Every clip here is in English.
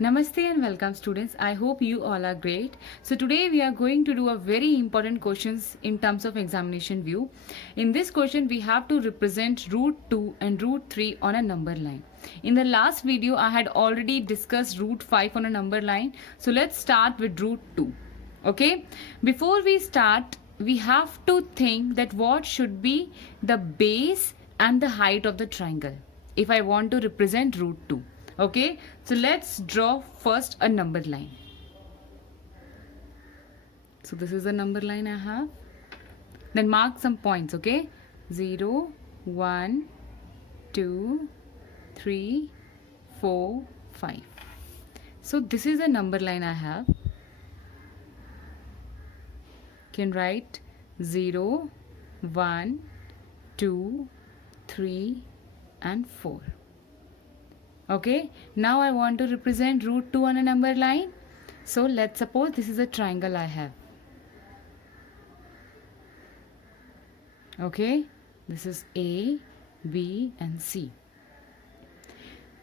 Namaste and welcome students. I hope you all are great. So today we are going to do a very important questions in terms of examination view. In this question we have to represent root 2 and root 3 on a number line. In the last video I had already discussed root 5 on a number line. So let's start with root 2. Okay. Before we start we have to think that what should be the base and the height of the triangle if I want to represent root 2. Okay, so let's draw first a number line. So this is the number line I have. Then mark some points, okay? 0, 1, 2, 3, 4, 5. So this is the number line I have. You can write 0, 1, 2, 3 and 4. Okay, now I want to represent root 2 on a number line. So let's suppose this is a triangle I have. Okay, this is A, B and C.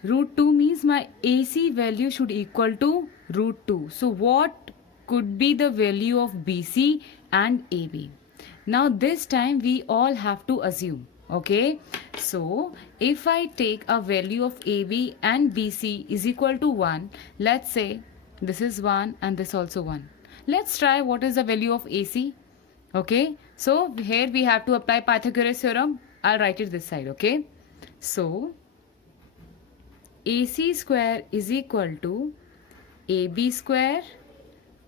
Root 2 means my AC value should equal to root 2. So what could be the value of BC and AB? Now this time we all have to assume. Okay, so if I take a value of AB and BC is equal to 1, let's say this is 1 and this also 1. Let's try what is the value of AC. Okay, so here we have to apply Pythagoras theorem. I'll write it this side. Okay, so AC square is equal to AB square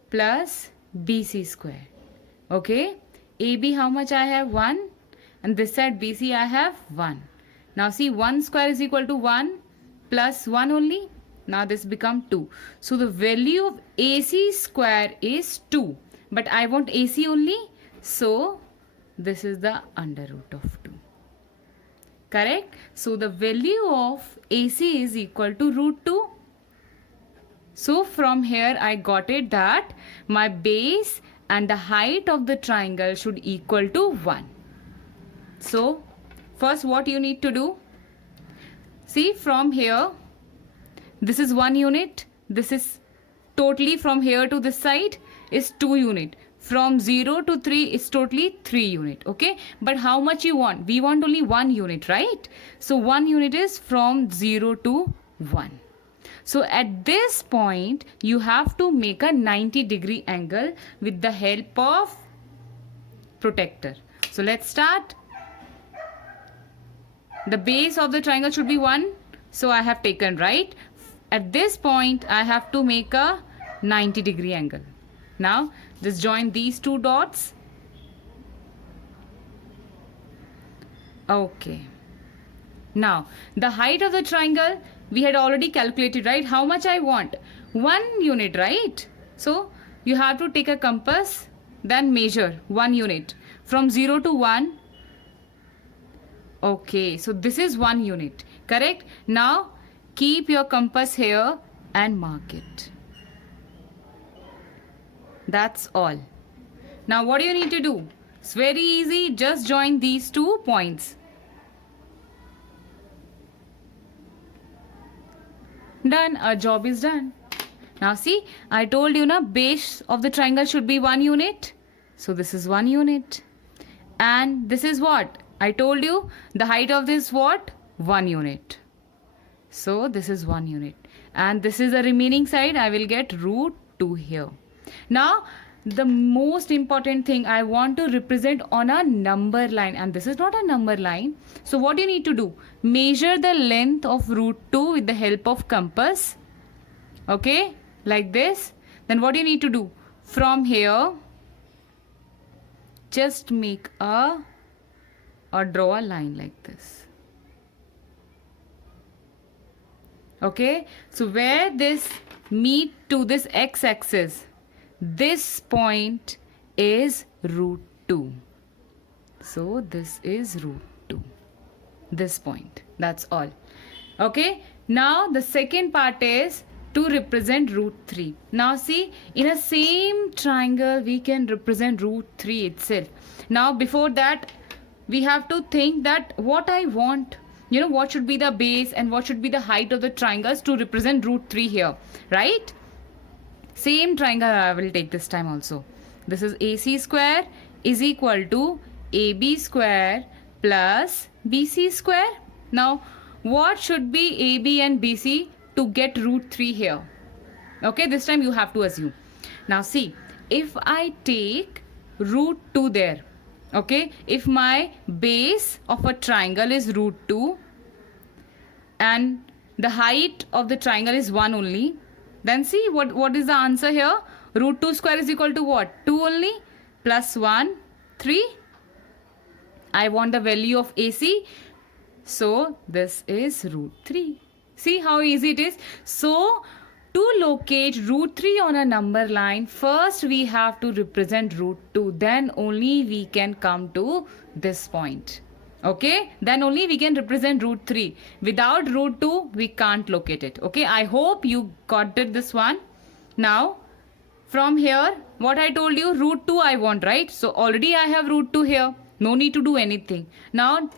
plus BC square. Okay, AB how much I have? 1. And this side BC I have 1. Now see 1 square is equal to 1 plus 1 only. Now this become 2. So the value of AC square is 2. But I want AC only. So this is the under root of 2. Correct? So the value of AC is equal to root 2. So from here I got it that my base and the height of the triangle should equal to 1. So first what you need to do, see from here this is 1 unit, this is totally from here to this side is 2 unit, from 0 to 3 is totally 3 unit. Okay, but how much you want? We want only 1 unit, right? So 1 unit is from 0 to 1. So at this point you have to make a 90-degree angle with the help of protractor. So let's start. The base of the triangle should be 1. So I have taken, right? At this point, I have to make a 90-degree angle. Now, just join these two dots. Okay. Now, the height of the triangle, we had already calculated, right? How much I want? 1 unit, right? So, you have to take a compass, then measure 1 unit. From 0 to 1. Okay, so this is 1 unit, correct? Now keep your compass here and mark it. That's all. Now what do you need to do? It's very easy, just join these 2 points. Done, our job is done. Now see, I told you na base of the triangle should be 1 unit. So this is 1 unit. And this is what? I told you the height of this what? 1 unit. So this is 1 unit. And this is the remaining side. I will get root 2 here. Now the most important thing I want to represent on a number line. And this is not a number line. So what you need to do? Measure the length of root 2 with the help of compass. Okay. Like this. Then what you need to do? From here, just make or draw a line like this. Okay, so where this meet to this x-axis, this point is root 2. So this is root 2. This point. That's all. Okay, now the second part is to represent root 3. Now see, in a same triangle we can represent root 3 itself. Now before that we have to think that what I want. what should be the base and what should be the height of the triangles to represent root 3 here, right? Same triangle I will take this time also. This is AC square is equal to AB square plus BC square. Now, what should be AB and BC to get root 3 here? Okay, this time you have to assume. Now see, if I take root 2 there, okay, if my base of a triangle is root 2 and the height of the triangle is 1 only, then see what is the answer here? Root 2 square is equal to what? 2 only, plus 1, 3. I want the value of AC. So this is root 3. See how easy it is? So to locate root 3 on a number line, first we have to represent root 2. Then only we can come to this point. Okay? Then only we can represent root 3. Without root 2, we can't locate it. Okay? I hope you got it, this one. Now, from here, what I told you, root 2 I want, right? So already I have root 2 here. No need to do anything. Now,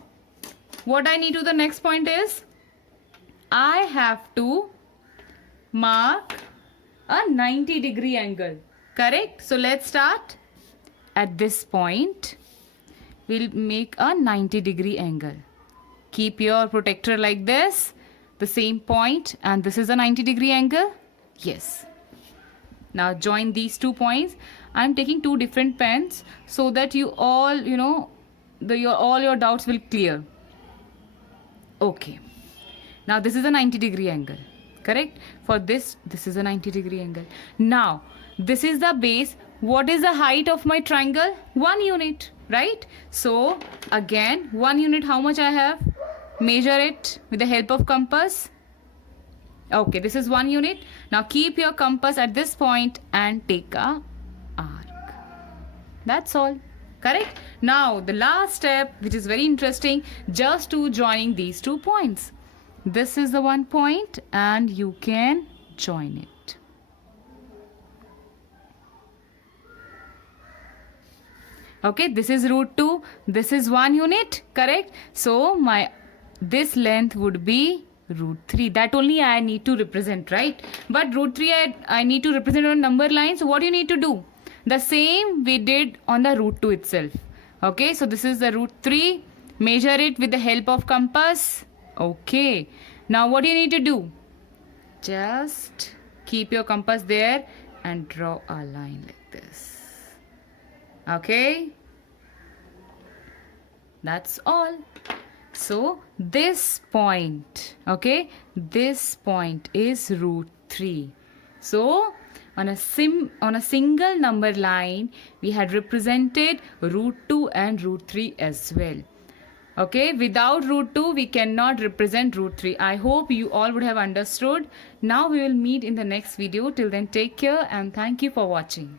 what I need to the next point is, I have to mark a 90-degree angle. Correct? So let's start. At this point, we'll make a 90-degree angle. Keep your protractor like this, the same point, and this is a 90-degree angle. Yes. Now join these 2 points. I'm taking 2 different pens so that you all, all your doubts will clear. Okay. Now this is a 90-degree angle. Correct? For this is a 90-degree angle. Now, this is the base. What is the height of my triangle? 1 unit, right? So, again, 1 unit, how much I have? Measure it with the help of compass. Okay, this is 1 unit. Now, keep your compass at this point and take a arc. That's all. Correct? Now, the last step, which is very interesting, just to joining these 2 points. This is the 1 point and you can join it. Okay, this is root 2. This is 1 unit, correct? So, this length would be root 3. That only I need to represent, right? But root 3 I need to represent on number line. So, what you need to do? The same we did on the root 2 itself. Okay, so this is the root 3. Measure it with the help of compass. Okay, now what you need to do? Just keep your compass there and draw a line like this. Okay, that's all. So this point, okay, this point is root 3. So on a single number line, we had represented root 2 and root 3 as well. Okay, without root 2, we cannot represent root 3. I hope you all would have understood. Now we will meet in the next video. Till then, take care and thank you for watching.